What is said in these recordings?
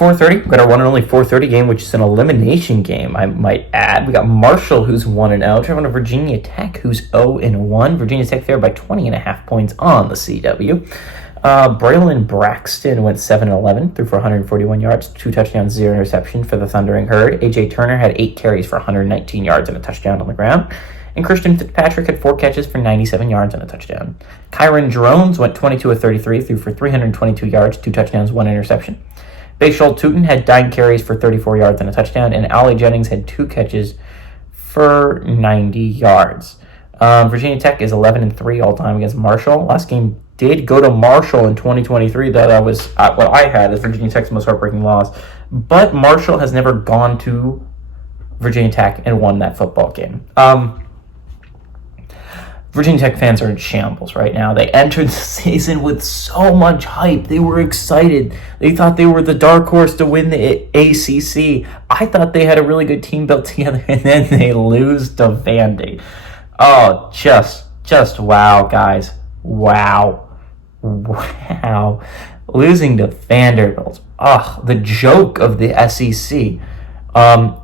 4:30. We've got our one and only 4:30 game, which is an elimination game, I might add. We got Marshall, who's 1-0, traveling to Virginia Tech, who's 0-1. Virginia Tech there by 20.5 points on the CW. Braylon Braxton went 7-11, threw for 141 yards, 2 touchdowns, 0 interception for the Thundering Herd. A.J. Turner had 8 carries for 119 yards and a touchdown on the ground. And Christian Fitzpatrick had 4 catches for 97 yards and a touchdown. Kyron Drones went 22 of 33, threw for 322 yards, 2 touchdowns, 1 interception. Bayshul Tootin had 9 carries for 34 yards and a touchdown, and Ali Jennings had 2 catches for 90 yards. Virginia Tech is 11-3 all-time against Marshall. Last game did go to Marshall in 2023, though that was what I had as Virginia Tech's most heartbreaking loss. But Marshall has never gone to Virginia Tech and won that football game. Virginia Tech fans are in shambles right now. They entered the season with so much hype. They were excited. They thought they were the dark horse to win the ACC. I thought they had a really good team built together, and then they lose to Vandy. Oh, just wow, guys. Wow. Losing to Vanderbilt. The joke of the SEC.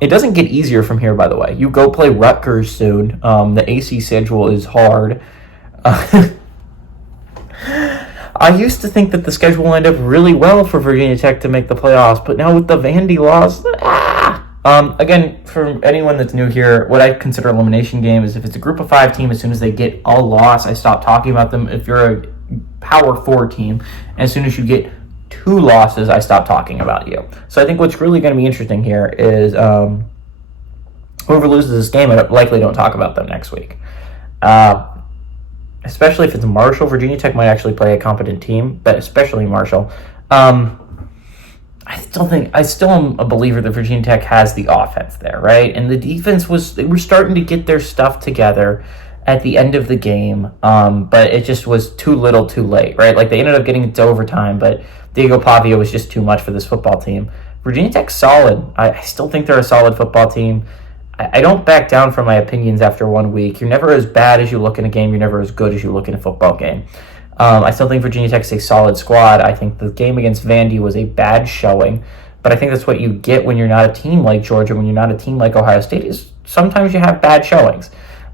It doesn't get easier from here, by the way. You go play Rutgers soon. The AC schedule is hard. I used to think that the schedule will end up really well for Virginia Tech to make the playoffs, but now with the Vandy loss, again, for anyone that's new here, what I consider elimination game is if it's a group of 5 team, as soon as they get a loss, I stop talking about them. If you're a Power 4 team, as soon as you get 2 losses, I stop talking about you. So I think what's really going to be interesting here is whoever loses this game, I likely don't talk about them next week. Especially if it's Marshall. Virginia Tech might actually play a competent team, but especially Marshall. I still am a believer that Virginia Tech has the offense there, right? And the defense they were starting to get their stuff together at the end of the game, but it just was too little too late, right? Like, they ended up getting it to overtime, but Diego Pavia was just too much for this football team. Virginia Tech's solid. I still think they're a solid football team. I don't back down from my opinions after 1 week. You're never as bad as you look in a game. You're never as good as you look in a football game. I still think Virginia Tech's a solid squad. I think the game against Vandy was a bad showing, but I think that's what you get when you're not a team like Georgia, when you're not a team like Ohio State, is sometimes you have bad showings.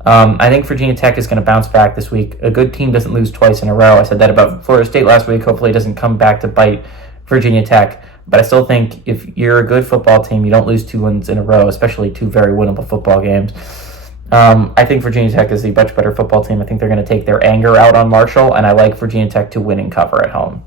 I think Virginia Tech is going to bounce back this week. A good team doesn't lose twice in a row. I said that about Florida State last week. Hopefully it doesn't come back to bite Virginia Tech. But I still think if you're a good football team, you don't lose 2 wins in a row, especially 2 very winnable football games. I think Virginia Tech is a much better football team. I think they're going to take their anger out on Marshall, and I like Virginia Tech to win and cover at home.